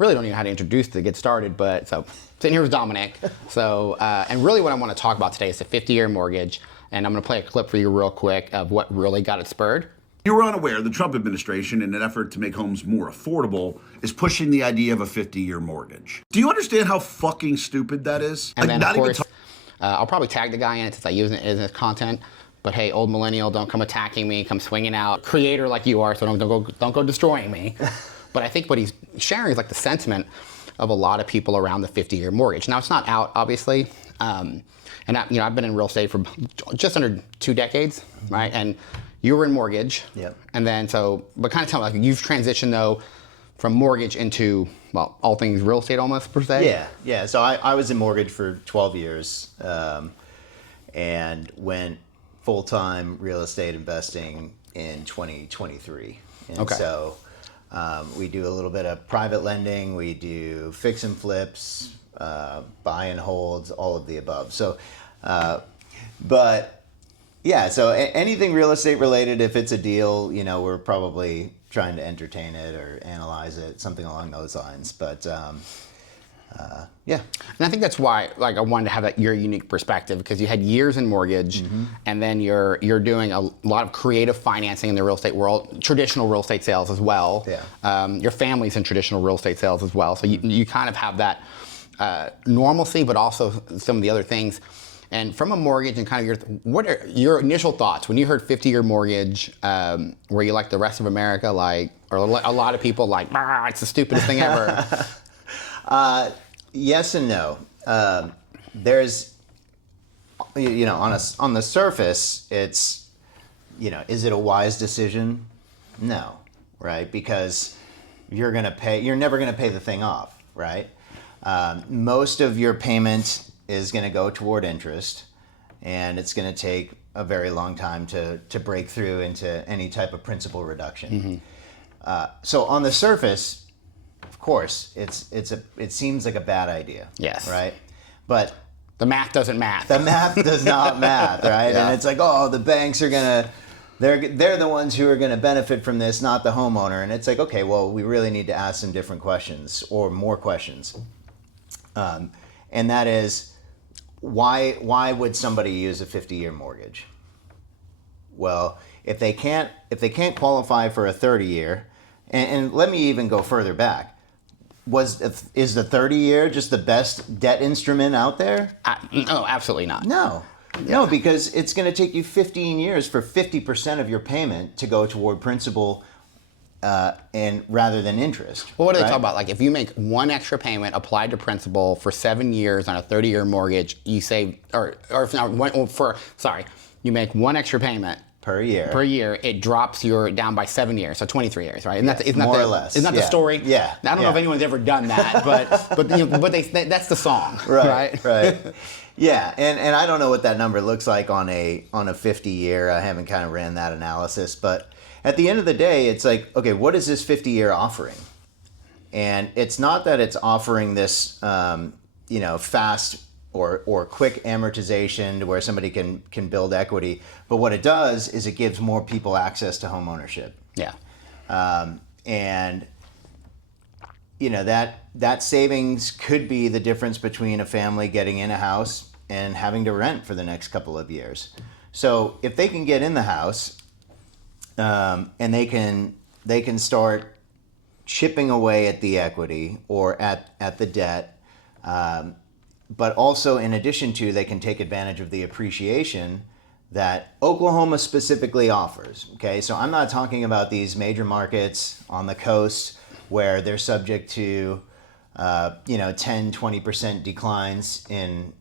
really don't even know how to introduce to get started, but so sitting here with Dominic. So, and really what I want to talk about today is the 50-year mortgage, and I'm going to play a clip for you real quick of what really got it spurred. You were unaware the Trump administration, in an effort to make homes more affordable, is pushing the idea of a 50-year mortgage. Do you understand how fucking stupid that is? And then, of course, I'll probably tag the guy in it since I use it as content. But hey, old millennial, don't come attacking me, come swinging out. Creator like you are, so don't go destroying me. But I think what he's sharing is like the sentiment of a lot of people around the 50-year mortgage. Now, it's not out, obviously. And I've been in real estate for just under 2 decades, right? And you were in mortgage. Yep. And then but kind of tell me, like, you've transitioned though from mortgage into, well, all things real estate almost per se? Yeah. So I was in mortgage for 12 years and went full-time real estate investing in 2023. And okay. So we do a little bit of private lending, we do fix and flips, buy and holds, all of the above. So, but yeah, so anything real estate related, if it's a deal, we're probably trying to entertain it or analyze it, something along those lines. But yeah. And I think that's why, like, I wanted to have your unique perspective, because you had years in mortgage, and then you're doing a lot of creative financing in the real estate world, traditional real estate sales as well. Yeah. Your family's in traditional real estate sales as well, so you kind of have that normalcy, but also some of the other things. And from a mortgage and kind of what are your initial thoughts when you heard 50-year mortgage? Were you like the rest of America, like, or a lot of people like, it's the stupidest thing ever? Yes and no. There's, on the surface, it's, is it a wise decision? No, right? Because you're never going to pay the thing off, right? Most of your payment is going to go toward interest, and it's going to take a very long time to break through into any type of principal reduction. So on the surface, of course, it seems like a bad idea. Yes. Right? But the math doesn't math. The math does not math, right? Yeah. And it's like, the banks are they're the ones who are gonna benefit from this, not the homeowner. And it's like, okay, well, we really need to ask some different questions or more questions. And that is, why would somebody use a 50-year mortgage? Well, if they can't qualify for a 30-year, and let me even go further back. Is the 30-year just the best debt instrument out there? No, absolutely not. No, because it's going to take you 15 years for 50% of your payment to go toward principal, and rather than interest. Well, what do they talk about? Like, if you make one extra payment applied to principal for 7 years on a 30-year mortgage, you save, you make one extra payment per year, it drops down by 7 years, so 23 years, right? And that's more or less. Isn't that the story? Yeah. I don't know if anyone's ever done that, but that's the song, right? Yeah, and I don't know what that number looks like on a 50-year. I haven't kind of ran that analysis, but at the end of the day, it's like, okay, what is this 50-year offering? And it's not that it's offering this, fast or quick amortization to where somebody can build equity. But what it does is it gives more people access to home ownership. Yeah. And that savings could be the difference between a family getting in a house and having to rent for the next couple of years. So if they can get in the house, and they can start chipping away at the equity or at the debt, but also in addition to, they can take advantage of the appreciation that Oklahoma specifically offers. Okay, so I'm not talking about these major markets on the coast where they're subject to 10-20% declines in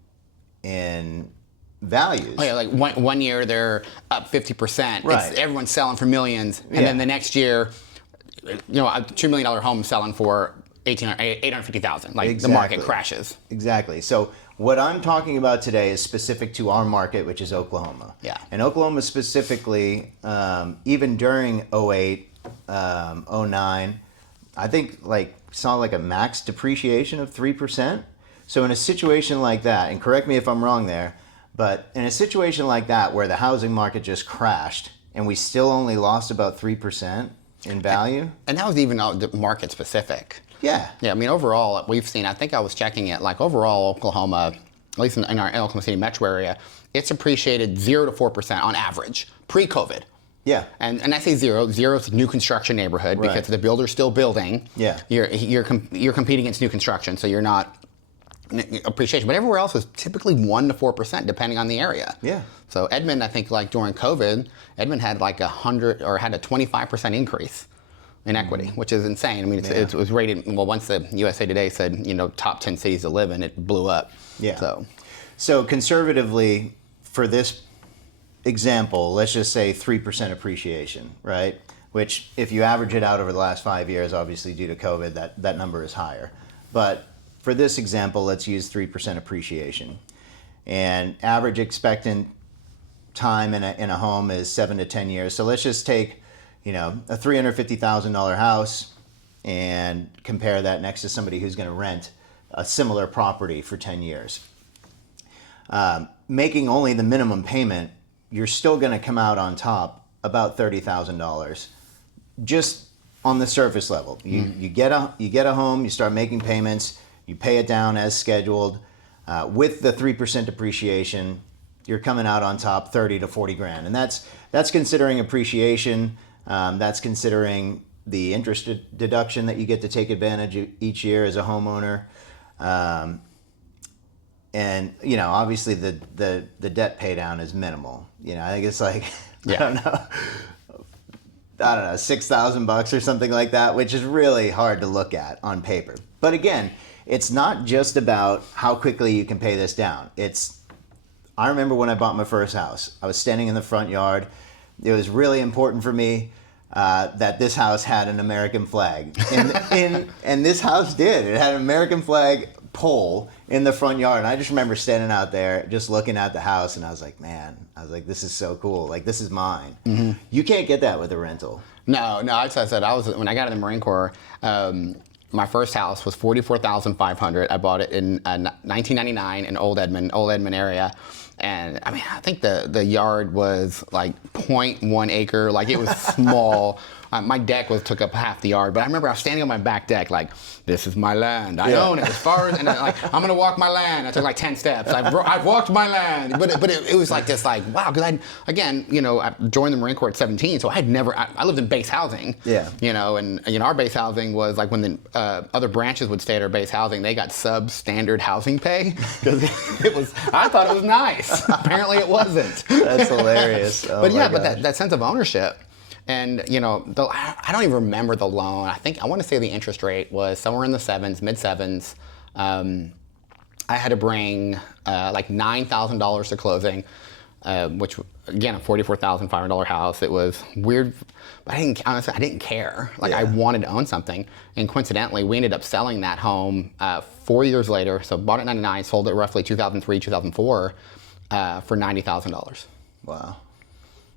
values. Oh yeah, like one year they're up 50%. Right. Everyone's selling for millions, and then the next year, a $2 million home selling for $850,000. Like, exactly. The market crashes. Exactly. So what I'm talking about today is specific to our market, which is Oklahoma. Yeah. And Oklahoma specifically, even during 08, 09, I think saw a max depreciation of 3%. So in a situation like that, and correct me if I'm wrong there, but in a situation like that where the housing market just crashed and we still only lost about 3% in value. And that was even market specific. Yeah. Yeah, I mean, overall, we've seen, I think I was checking it, like overall Oklahoma, at least in our Oklahoma City metro area, it's appreciated 0 to 4% on average, pre-COVID. Yeah. And I say zero is new construction neighborhood because the builder's still building. Yeah. You're competing against new construction, so you're not appreciation. But everywhere else is typically 1 to 4% depending on the area. Yeah. So Edmond, I think like during COVID, Edmond had like 100 or had a 25% increase in equity, which is insane. I mean, it was rated, well, once the USA Today said, top 10 cities to live in, it blew up. Yeah. So conservatively, for this example, let's just say 3% appreciation, right? Which, if you average it out over the last 5 years, obviously due to COVID, that number is higher. But for this example, let's use 3% appreciation. And average expectant time in a home is 7 to 10 years. So let's just take, a $350,000 house and compare that next to somebody who's going to rent a similar property for 10 years. Making only the minimum payment, you're still going to come out on top about $30,000 just on the surface level. You get a home, you start making payments, you pay it down as scheduled. With the 3% appreciation, you're coming out on top 30 to 40 grand. And that's considering appreciation. That's considering the interest deduction that you get to take advantage each year as a homeowner. And obviously the debt pay down is minimal. I think it's like I don't know, $6,000 or something like that, which is really hard to look at on paper. But again, it's not just about how quickly you can pay this down. I remember when I bought my first house, I was standing in the front yard. It was really important for me that this house had an American flag, and this house did. It had an American flag pole in the front yard, and I just remember standing out there just looking at the house, and I was like, this is so cool. Like, this is mine. Mm-hmm. You can't get that with a rental. No. As I said, when I got in the Marine Corps, my first house was $44,500. I bought it in 1999 in Old Edmond area. And I mean, I think the yard was like 0.1 acre, like it was small. My deck took up half the yard, but I remember I was standing on my back deck like, this is my land. I own it as far as, and I'm gonna walk my land. I took like 10 steps. I've walked my land. But it was like this, like, wow, because I joined the Marine Corps at 17, so I lived in base housing. Yeah. And our base housing was like when the other branches would stay at our base housing, they got substandard housing pay because I thought it was nice. Apparently it wasn't. That's hilarious. Oh, but that sense of ownership. And, I don't even remember the loan. I want to say the interest rate was somewhere in the mid sevens. I had to bring like $9,000 to closing, which, again, a $44,500 house. It was weird, but I didn't care. Like, I wanted to own something. And coincidentally, we ended up selling that home 4 years later. So bought it in 99, sold it roughly 2003, 2004 for $90,000. Wow.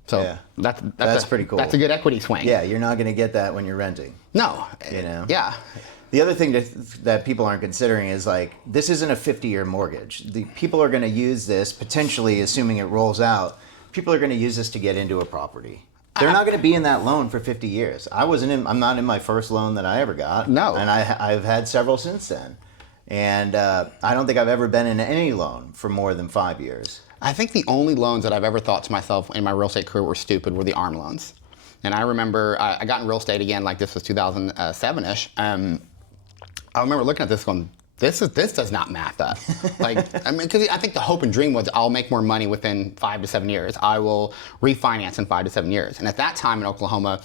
So that's pretty cool. That's a good equity swing. Yeah, you're not going to get that when you're renting. No. Yeah. The other thing that people aren't considering is like, this isn't a 50-year mortgage. The people are going to use this, potentially, assuming it rolls out, people are going to use this to get into a property. They're not going to be in that loan for 50 years. I'm not in my first loan that I ever got. No. And I've had several since then. And I don't think I've ever been in any loan for more than 5 years. I think the only loans that I've ever thought to myself in my real estate career were stupid were the ARM loans. And I remember I got in real estate again, like this was 2007-ish. I remember looking at this going, this does not math up. Because I think the hope and dream was I'll make more money within 5 to 7 years. I will refinance in 5 to 7 years. And at that time in Oklahoma,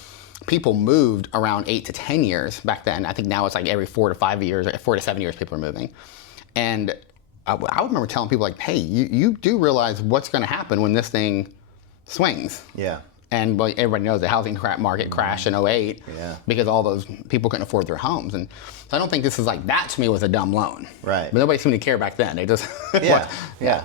people moved around 8 to 10 years back then. I think now it's like every 4 to 7 years people are moving. And I remember telling people like, hey, you do realize what's going to happen when this thing swings. Yeah. And everybody knows the housing market crashed in 2008 because all those people couldn't afford their homes. And so I don't think this is like, that to me was a dumb loan. Right. But nobody seemed to care back then. They just... Yeah.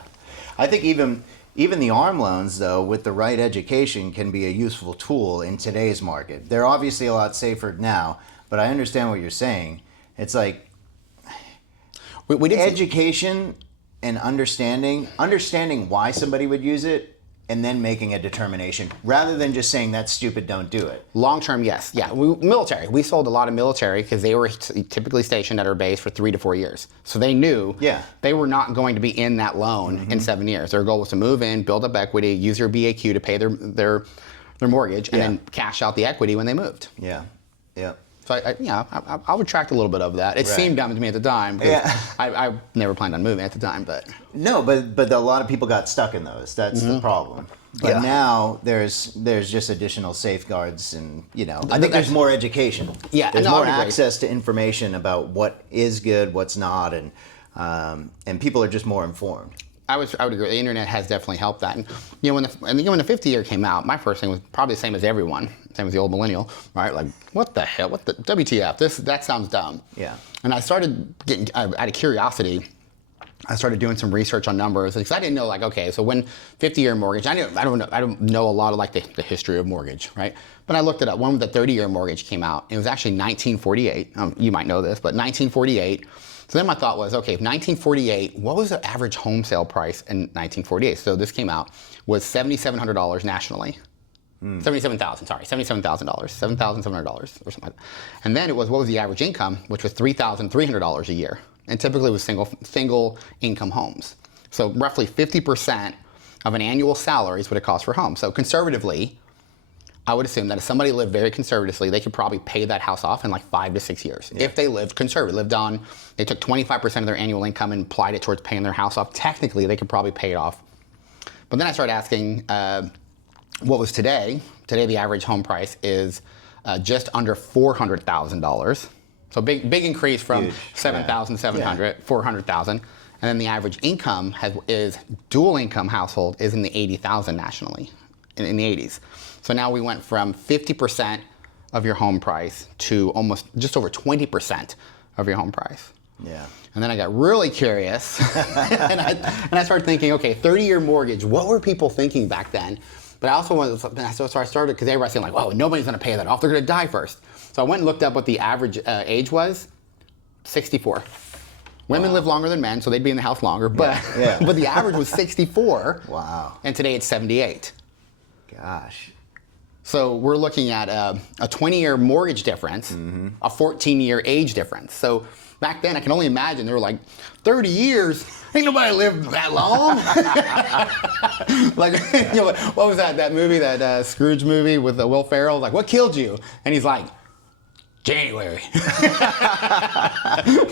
I think even the ARM loans, though, with the right education can be a useful tool in today's market. They're obviously a lot safer now, but I understand what you're saying. It's like, education and understanding why somebody would use it and then making a determination rather than just saying that's stupid, don't do it. Long term, yes. Yeah, military. We sold a lot of military because they were typically stationed at our base for 3 to 4 years. So they knew they were not going to be in that loan in 7 years. Their goal was to move in, build up equity, use their BAQ to pay their mortgage, and then cash out the equity when they moved. Yeah, yeah. So I would track a little bit of that. It seemed dumb to me at the time because I never planned on moving at the time, but but a lot of people got stuck in those. That's the problem. But now there's just additional safeguards, and I think there's more education. Yeah, there's more access to information about what is good, what's not, and people are just more informed. I would agree. The internet has definitely helped that. And when the 50 year came out, my first thing was probably the same as everyone, same as the old millennial, right? Like, what the hell? What the WTF? That sounds dumb. Yeah. And I started getting out of curiosity. I started doing some research on numbers because I didn't know, like, okay, so when 50-year mortgage, I don't know a lot of like the history of mortgage, right? But I looked it up. When the 30-year mortgage came out, it was actually 1948. You might know this, but 1948. So then my thought was, okay, 1948, what was the average home sale price in 1948? So this came out, was $7,700 nationally. $77,000, sorry, $77,000, $7,700 or something like that. And then it was, what was the average income, which was $3,300 a year. And typically it was single income homes. So roughly 50% of an annual salary is what it costs for a home. So conservatively, I would assume that if somebody lived very conservatively, they could probably pay that house off in like 5 to 6 years. Yeah. If they lived conservative, they took 25% of their annual income and applied it towards paying their house off. Technically, they could probably pay it off. But then I started asking, what was today? Today, the average home price is just under $400,000. So big increase from $7,700, $400,000. And then the average income is dual income household is in the $80,000 nationally, in the 80s. So now we went from 50% of your home price to almost just over 20% of your home price. Yeah. And then I got really curious and I started thinking, okay, 30-year mortgage, what were people thinking back then? But I also wanted, so I started, because everybody's saying like, well, nobody's gonna pay that off, they're gonna die first. So I went and looked up what the average age was, 64. Women live longer than men, so they'd be in the house longer, but but the average was 64. Wow. And today it's 78. Gosh. So we're looking at a 20-year mortgage difference, a 14-year age difference. So back then, I can only imagine, they were like, 30 years? Ain't nobody lived that long. Like, what was that movie, that Scrooge movie with Will Ferrell? Like, what killed you? And he's like, January.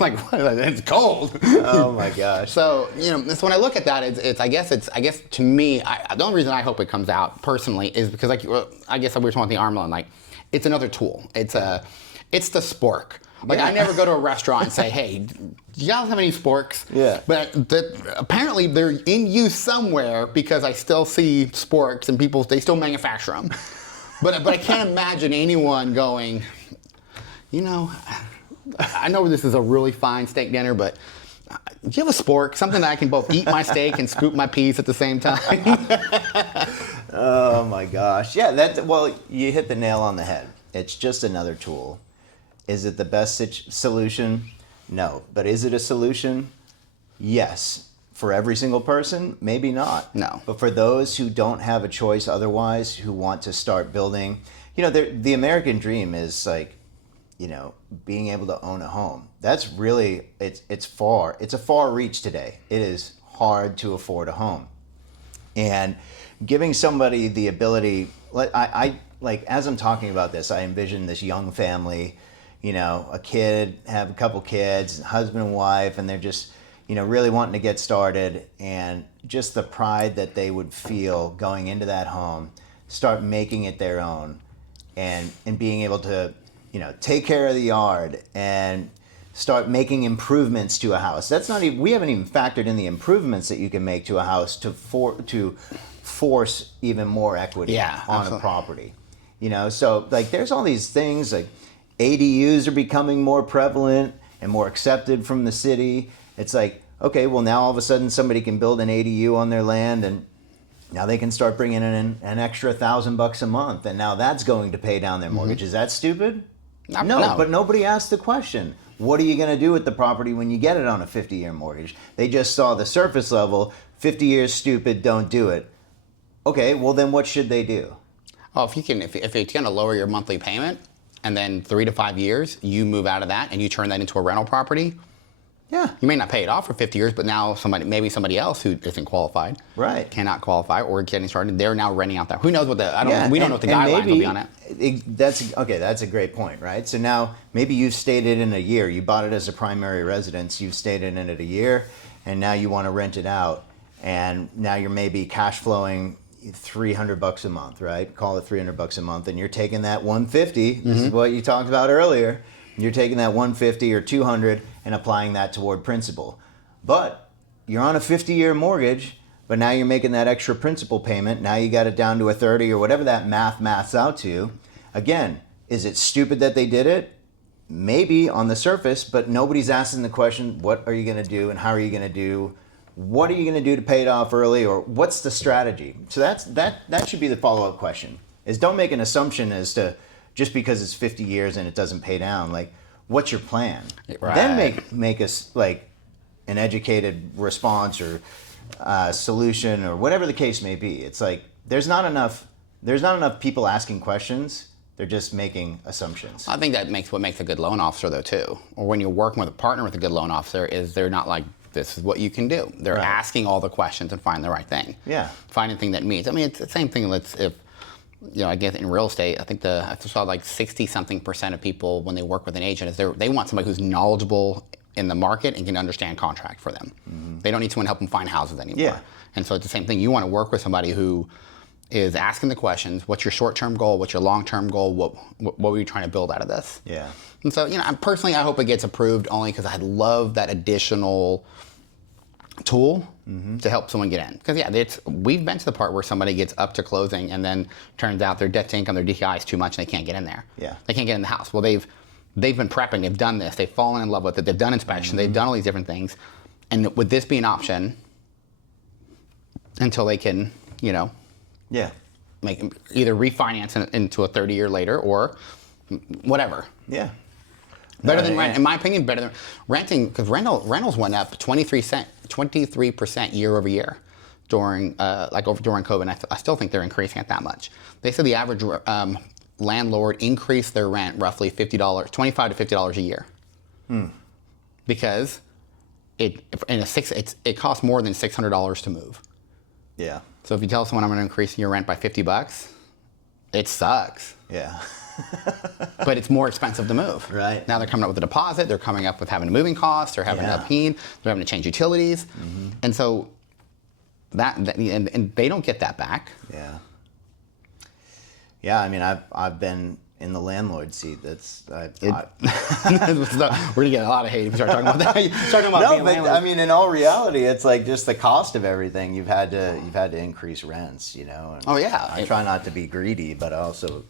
Like, what? It's cold. Oh my gosh. So, so when I look at that, I guess to me, the only reason I hope it comes out personally is because, like, I guess we were talking about the arm loan, like, it's another tool. It's the spork. Like, I never go to a restaurant and say, hey, do you guys have any sporks? Yeah. But apparently they're in use somewhere because I still see sporks and they still manufacture them. But I can't imagine anyone going, I know this is a really fine steak dinner, but do you have a spork? Something that I can both eat my steak and scoop my peas at the same time? Oh my gosh. Yeah, you hit the nail on the head. It's just another tool. Is it the best solution? No. But is it a solution? Yes. For every single person? Maybe not. No. But for those who don't have a choice otherwise, who want to start building, the American dream is like, being able to own a home. That's really, it's a far reach today. It is hard to afford a home. And giving somebody the ability, as I'm talking about this, I envision this young family, a kid, have a couple kids, husband and wife, and they're just, really wanting to get started, and just the pride that they would feel going into that home, start making it their own, and being able to, take care of the yard and start making improvements to a house. That's not even, we haven't even factored in the improvements that you can make to a house to force even more equity on absolutely. A property. So like there's all these things like ADUs are becoming more prevalent and more accepted from the city. It's like, okay, well now all of a sudden somebody can build an ADU on their land, and now they can start bringing in an extra $1,000 a month, and now that's going to pay down their mortgage. Is that stupid? No, but nobody asked the question. What are you going to do with the property when you get it on a 50-year mortgage? They just saw the surface level, 50 years stupid, don't do it. Okay, well then what should they do? Oh, if it's going to lower your monthly payment, and then 3 to 5 years, you move out of that and you turn that into a rental property. Yeah. You may not pay it off for 50 years, but now maybe somebody else who isn't qualified, Right. cannot qualify or getting started, they're now renting out that. Who knows what we don't know what the guidelines will be on it. That's a great point, right? So now maybe you've stayed in a year. You bought it as a primary residence. You've stayed in it a year, and now you want to rent it out, and now you're maybe cash flowing $300 a month, right? Call it $300 a month, and you're taking that 150. This is what you talked about earlier. You're taking that 150 or 200 and applying that toward principal. But you're on a 50-year mortgage, but now you're making that extra principal payment. Now you got it down to a 30 or whatever that maths out to. Again, is it stupid that they did it? Maybe on the surface, but nobody's asking the question, what are you going to do and how are you going to do? What are you going to do to pay it off early, or what's the strategy? So that should be the follow-up question, is don't make an assumption as to just because it's 50 years and it doesn't pay down. Like, what's your plan? Right. Then make us like an educated response or solution or whatever the case may be. It's like there's not enough people asking questions. They're just making assumptions. I think what makes a good loan officer though too, or when you're working with a partner with a good loan officer, is they're not like, this is what you can do. They're Right. asking all the questions and find the right thing. Yeah. Find a thing that meets. I mean, it's the same thing. I guess in real estate, I think I saw like 60-something% of people when they work with an agent is they want somebody who's knowledgeable in the market and can understand contract for them. Mm-hmm. They don't need someone to help them find houses anymore. Yeah. And so it's the same thing. You want to work with somebody who is asking the questions. What's your short-term goal? What's your long-term goal? What were you trying to build out of this? Yeah. And so, personally, I hope it gets approved only because I love that additional tool to help someone get in. Because we've been to the part where somebody gets up to closing and then turns out their debt to income, their DTI is too much and they can't get in there. Yeah. They can't get in the house. Well, they've been prepping, they've done this, they've fallen in love with it, they've done inspection, they've done all these different things. And would this be an option until they can, Yeah. either refinance into a 30-year later or whatever. Yeah. Better than rent, in my opinion. Better than renting, because rentals went up 23% year over year during COVID. And I still think they're increasing at that much. They said the average landlord increased their rent roughly $25 to $50 a year, because it costs more than $600 to move. Yeah. So if you tell someone I'm going to increase your rent by $50, it sucks. Yeah. But it's more expensive to move. Right. Now they're coming up with a deposit, they're coming up with having a moving cost, they're having to upheave, they're having to change utilities. Mm-hmm. And so and they don't get that back. Yeah. Yeah, I mean, I've been in the landlord seat. We're gonna get a lot of hate if we start talking about that. No, but I mean, in all reality, it's like just the cost of everything. You've had to increase rents, And oh yeah. I try not to be greedy, but I also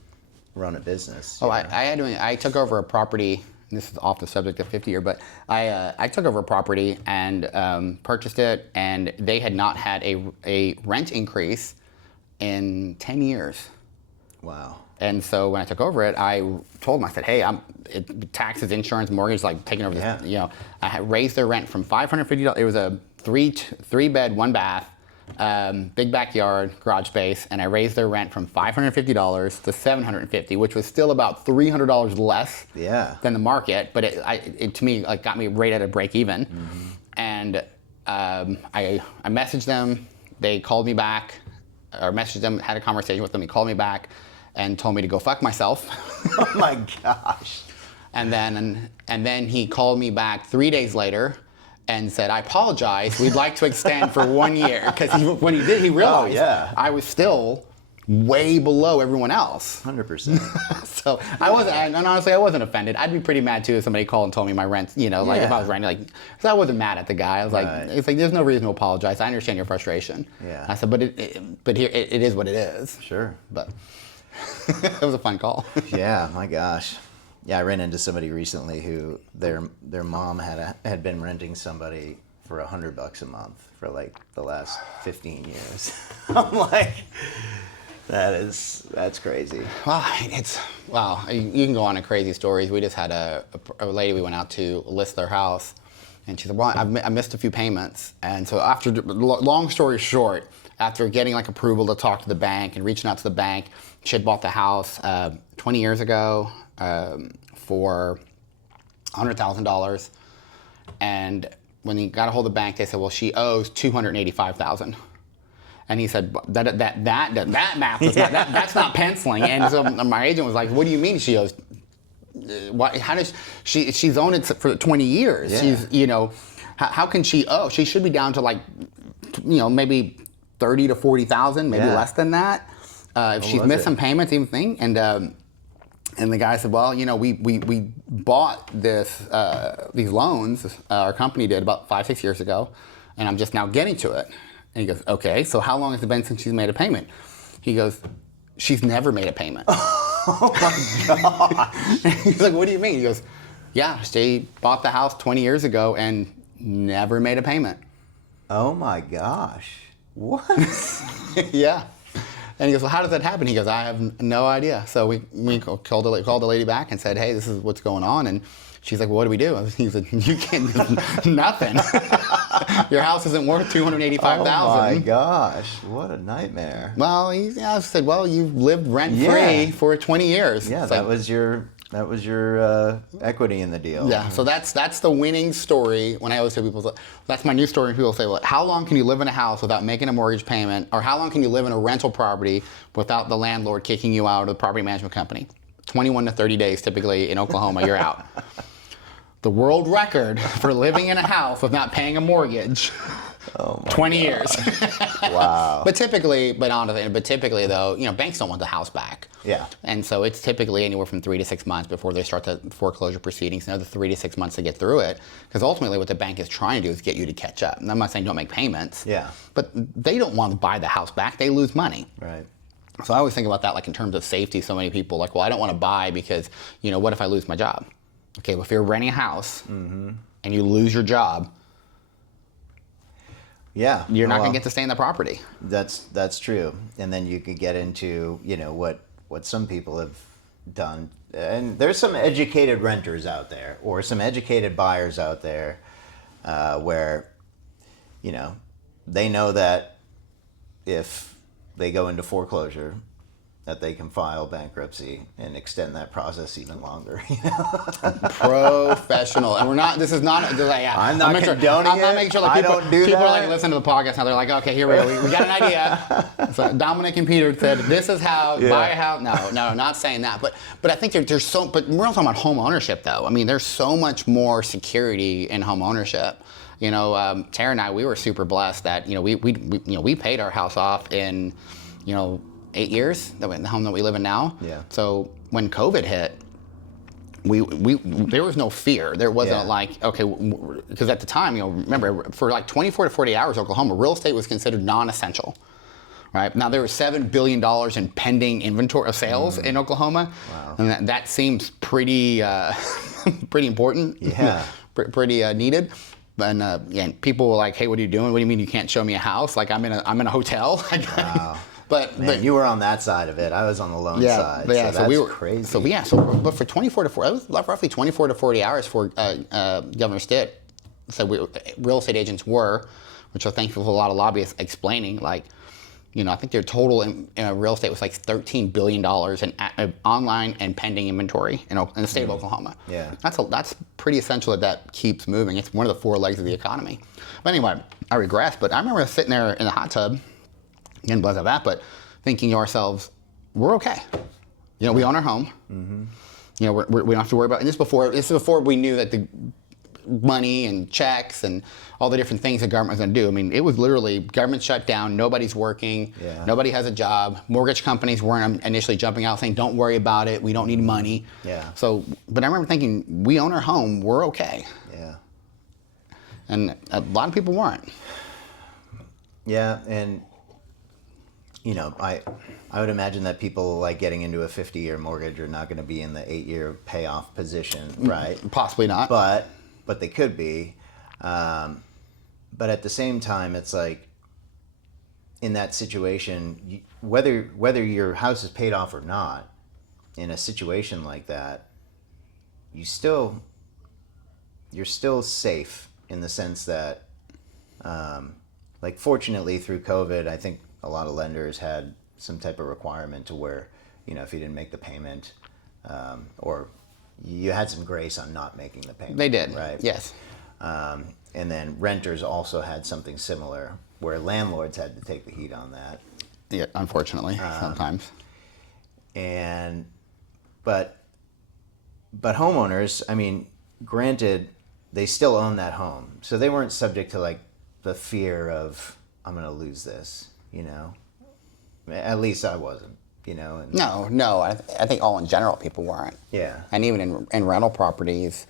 run a business. I took over a property. This is off the subject of 50 year, but I took over a property and purchased it, and they had not had a rent increase in 10 years. Wow. And so when I took over it, I told them, I said, hey, taxes, insurance, mortgage, like taking over this, I had raised their rent from $550. It was a three bed, 1 bath, big backyard, garage space, and I raised their rent from $550 to $750, which was still about $300 less than the market, but it to me got me right at a break even. Mm-hmm. And I messaged them, they called me back, or messaged them, had a conversation with them, he called me back and told me to go fuck myself. Oh my gosh. And then he called me back 3 days later and said, I apologize, we'd like to extend for 1 year. Because when he did, he realized I was still way below everyone else. 100%. So honestly, I wasn't offended. I'd be pretty mad too if somebody called and told me my rent, if I was renting, so I wasn't mad at the guy. I was it's like, there's no reason to apologize. I understand your frustration. Yeah. I said, but here, it is what it is. Sure. But it was a fun call. Yeah, my gosh. Yeah, I ran into somebody recently who their mom had been renting somebody for $100 a month for like the last 15 years. I'm like, that's crazy. Wow, you can go on to crazy stories. We just had a lady we went out to list their house, and she said, well, I missed a few payments. And so after, long story short, after getting like approval to talk to the bank and reaching out to the bank, she had bought the house 20 years ago for $100,000. And when he got a hold of the bank, they said, well, she owes $285,000. And he said, that math is not, that's not penciling. And so my agent was like, what do you mean she owes? How does she's owned it for 20 years? Yeah. She's, how can she owe? She should be down to like, maybe 30 to 40,000, maybe less than that. If she's missed some payments, even thing. And the guy said, well, we bought these loans, our company did about 5-6 years ago, and I'm just now getting to it. And he goes, okay, so how long has it been since she's made a payment? He goes, she's never made a payment. Oh my God. He's like, what do you mean? He goes, yeah, she bought the house 20 years ago and never made a payment. Oh my gosh. What? Yeah. And he goes, well, how does that happen? He goes, I have no idea. So we called the lady back and said, hey, this is what's going on. And she's like, well, what do we do? He said, you can't do nothing. Your house isn't worth $285,000. Oh my gosh, what a nightmare. Well, I said, well, you've lived rent-free for 20 years. Yeah, It's that like, was your equity in the deal. yeah, so that's the winning story. When I always tell people, that's my new story. And people say, well, how long can you live in a house without making a mortgage payment? Or how long can you live in a rental property without the landlord kicking you out of the property management company? 21 to 30 days, typically in Oklahoma, you're out. The world record for living in a house without paying a mortgage, 20 years. Wow. But typically though, banks don't want the house back. Yeah. And so it's typically anywhere from 3 to 6 months before they start the foreclosure proceedings, another 3 to 6 months to get through it. Because ultimately what the bank is trying to do is get you to catch up. And I'm not saying don't make payments. Yeah. But they don't want to buy the house back. They lose money. Right. So I always think about that like in terms of safety. So many people like, well, I don't want to buy because, what if I lose my job? Okay, well, if you're renting a house and you lose your job, yeah, you're not going to get to stay in the property. That's true. And then you could get into what some people have done. And there's some educated renters out there, or some educated buyers out there, where they know that if they go into foreclosure, that they can file bankruptcy and extend that process even longer. Professional. And this is not, I'm not condoning I'm not making sure I don't do people that. are like listening to the podcast now. They're like, okay, here we go. We got an idea. So Dominic and Peter said, this is how, buy a house. No, not saying that. But I think but we're not talking about home ownership though. I mean, there's so much more security in home ownership. Tara and I, we were super blessed that, we paid our house off in, 8 years, the home that we live in now. Yeah. So when COVID hit, there was no fear. There wasn't like, okay, because at the time, remember, for like 24 to 40 hours, Oklahoma, real estate was considered non-essential. Right? Now, there was $7 billion in pending inventory of sales in Oklahoma. Wow. And that seems pretty pretty important. Yeah. Pretty needed. And people were like, hey, what are you doing? What do you mean you can't show me a house? Like, I'm in a hotel. Wow. But you were on that side of it. I was on the loan side. So we were crazy. But for 24 to 40, it was roughly 24 to 40 hours for Governor Stitt. So real estate agents were, which I'm thankful for a lot of lobbyists explaining, like, I think their total in real estate was like $13 billion in online and pending inventory in the state of Oklahoma. Yeah. That's pretty essential that keeps moving. It's one of the 4 legs of the economy. But anyway, I regress, but I remember sitting there in the hot tub, again, blessed of that, but thinking to ourselves, we're okay. We own our home. We don't have to worry about, and this is before we knew that the money and checks and all the different things the government was going to do. I mean, it was literally government shut down, nobody's working, nobody has a job, mortgage companies weren't initially jumping out saying, don't worry about it, we don't need money. Yeah. So, but I remember thinking, we own our home, we're okay. Yeah. And a lot of people weren't. Yeah, and I would imagine that people like getting into a 50-year mortgage are not going to be in the 8-year payoff position, right? Possibly not. But they could be. But at the same time, it's like in that situation, whether your house is paid off or not, in a situation like that, you're still safe in the sense that, like, fortunately through COVID, I think a lot of lenders had some type of requirement to where, if you didn't make the payment, or you had some grace on not making the payment. They did, right? yes. And then renters also had something similar where landlords had to take the heat on that. Yeah, unfortunately, sometimes. But homeowners, I mean, granted, they still own that home, so they weren't subject to like the fear of I'm going to lose this. At least I wasn't. And, No. I think all in general people weren't. Yeah. And even in rental properties,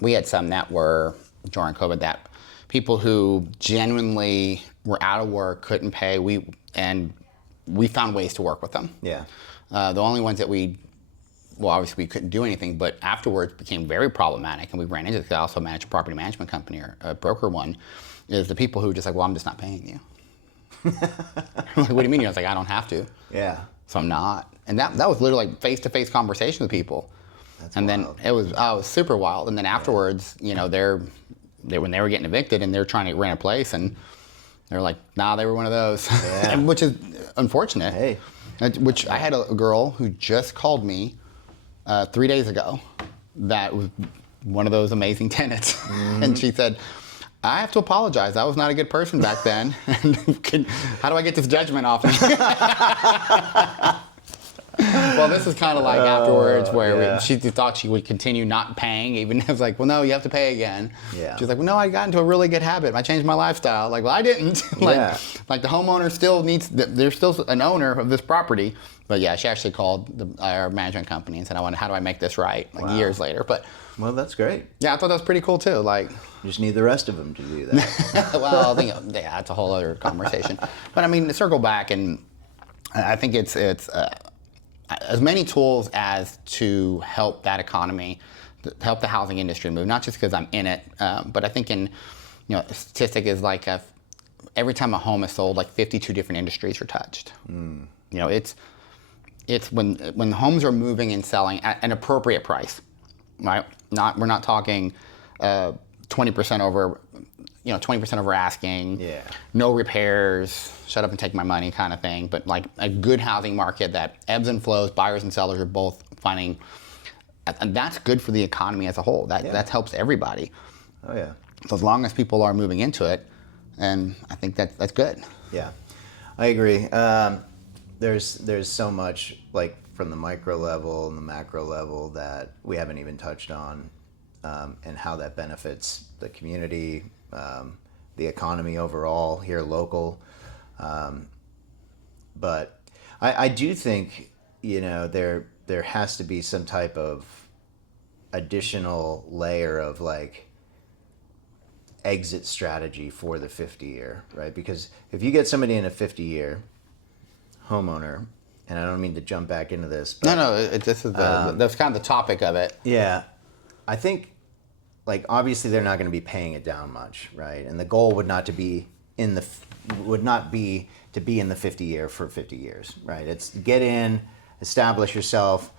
we had some that were during COVID that people who genuinely were out of work, couldn't pay. We found ways to work with them. Yeah. The only ones that obviously we couldn't do anything, but afterwards became very problematic, and we ran into this. I also managed a property management company or a broker one. Is the people who just like, well, I'm just not paying you. I'm like, what do you mean? I was like, I don't have to. Yeah. So I'm not. And that was literally like face-to-face conversation with people. That's and wild. Then it was super wild. And then afterwards, when they were getting evicted and they're trying to rent a place, and they're like, nah, they were one of those, Yeah. which is unfortunate. Hey. Which I had a girl who just called me 3 days ago that was one of those amazing tenants. Mm-hmm. And she said, I have to apologize. I was not a good person back then. How do I get this judgment off me? Well, this is kind of like afterwards where she thought she would continue not paying. Even I was like, well, no, you have to pay again. Yeah. She's like, well, no, I got into a really good habit. I changed my lifestyle. Like, well, I didn't. Like the homeowner still there's still an owner of this property. But yeah, she actually called our management company and said, how do I make this right? Like years later. But well, that's great. yeah, I thought that was pretty cool too. Like, You just need the rest of them to do that. well, I think that's a whole other conversation. But I mean, to circle back, and I think it's as many tools as to help that economy, help the housing industry move. Not just because I'm in it, but I think a statistic is like every time a home is sold, like 52 different industries are touched. It's when homes are moving and selling at an appropriate price, right? We're not talking 20% over, 20% over asking. Yeah. No repairs, shut up and take my money kind of thing. But like a good housing market that ebbs and flows, buyers and sellers are both finding, and that's good for the economy as a whole. That helps everybody. Oh yeah. So as long as people are moving into it, and I think that's good. Yeah, I agree. There's so much like from the micro level and the macro level that we haven't even touched on, and how that benefits the community, the economy overall here local. But I do think there has to be some type of additional layer of like exit strategy for the 50-year, right? Because if you get somebody in a 50-year homeowner, and I don't mean to jump back into this, but This is that's kind of the topic of it. yeah, I think like obviously they're not going to be paying it down much, right? And the goal would not be to be in the 50-year for 50 years, right? It's get in, establish yourself,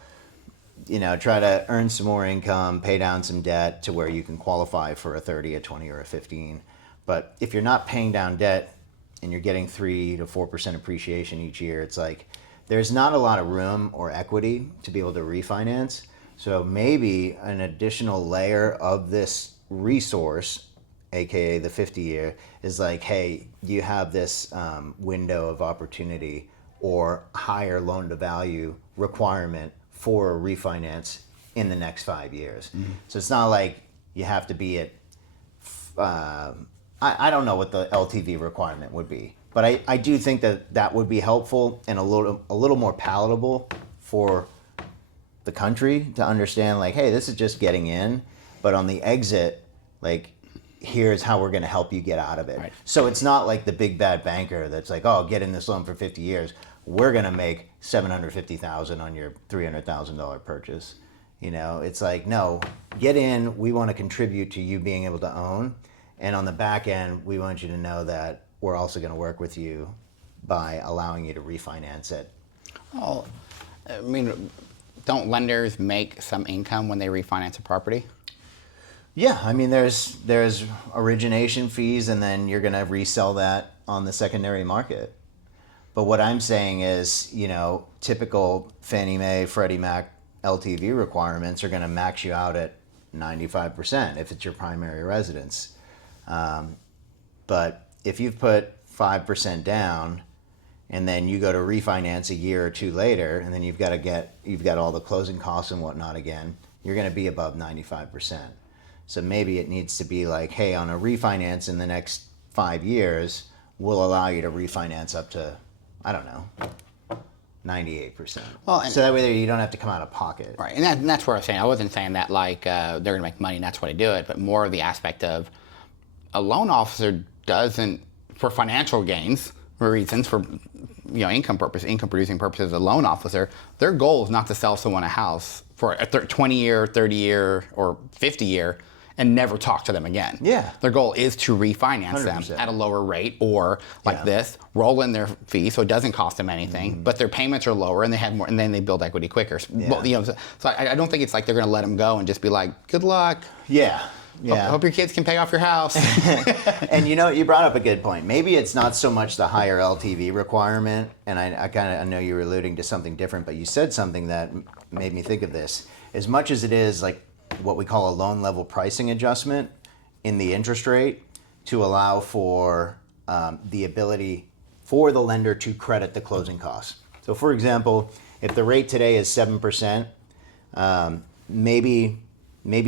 try to earn some more income, pay down some debt to where you can qualify for a 30, a 20, or a 15. But if you're not paying down debt and you're getting 3 to 4% appreciation each year, it's like there's not a lot of room or equity to be able to refinance. So maybe an additional layer of this resource, aka the 50-year, is like, hey, you have this window of opportunity or higher loan to value requirement for a refinance in the next 5 years. Mm-hmm. So it's not like you have to be at, I don't know what the LTV requirement would be, but I do think that would be helpful and a little more palatable for the country to understand, like, hey, this is just getting in, but on the exit, like, here's how we're going to help you get out of it. Right. So it's not like the big bad banker that's like, oh, get in this loan for 50 years. We're going to make $750,000 on your $300,000 purchase. It's like, no, get in. We want to contribute to you being able to own. And on the back end, we want you to know that we're also going to work with you by allowing you to refinance it. Oh, I mean, don't lenders make some income when they refinance a property? Yeah, I mean, there's origination fees, and then you're going to resell that on the secondary market. But what I'm saying is, typical Fannie Mae, Freddie Mac LTV requirements are going to max you out at 95% if it's your primary residence. But if you've put 5% down and then you go to refinance a year or two later, and then you've got all the closing costs and whatnot again, you're going to be above 95%. So maybe it needs to be like, hey, on a refinance in the next 5 years, we'll allow you to refinance up to, I don't know, 98%. Well, so that way you don't have to come out of pocket. Right, and that's what I was saying. I wasn't saying that like they're going to make money and that's why they do it, but more of the aspect of a loan officer doesn't, for financial gains reasons, for income producing purposes, a loan officer, their goal is not to sell someone a house for a 20-year, 30-year, or 50-year and never talk to them again. Yeah. Their goal is to refinance 100%. them at a lower rate or like this, roll in their fee so it doesn't cost them anything, but their payments are lower and they have more, and then they build equity quicker. Yeah. So I don't think it's like they're going to let them go and just be like, good luck. Yeah. Yeah. Hope your kids can pay off your house. And you brought up a good point. Maybe it's not so much the higher LTV requirement, and I know you were alluding to something different, but you said something that made me think of this. As much as it is like what we call a loan level pricing adjustment in the interest rate to allow for the ability for the lender to credit the closing costs. So for example, if the rate today is 7%, maybe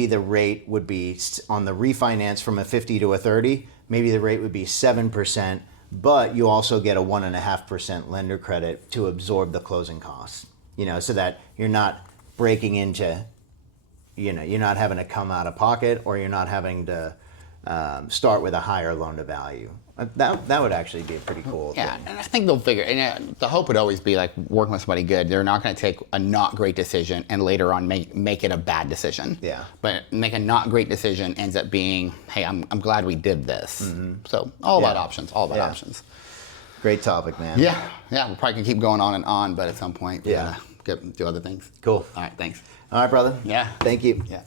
the rate would be on the refinance from a 50 to a 30, maybe the rate would be 7%, but you also get a 1.5% lender credit to absorb the closing costs, so that you're not breaking into, you're not having to come out of pocket, or you're not having to start with a higher loan to value. That would actually be a pretty cool thing. And I think they'll figure, and the hope would always be like working with somebody good. They're not going to take a not great decision and later on make it a bad decision. Yeah. But make a not great decision ends up being, hey, I'm glad we did this. So all about options, options. Great topic, man. Yeah, we're probably going to keep going on and on, but at some point, we're going to do other things. Cool. All right, thanks. All right, brother. Yeah. Thank you. Yeah.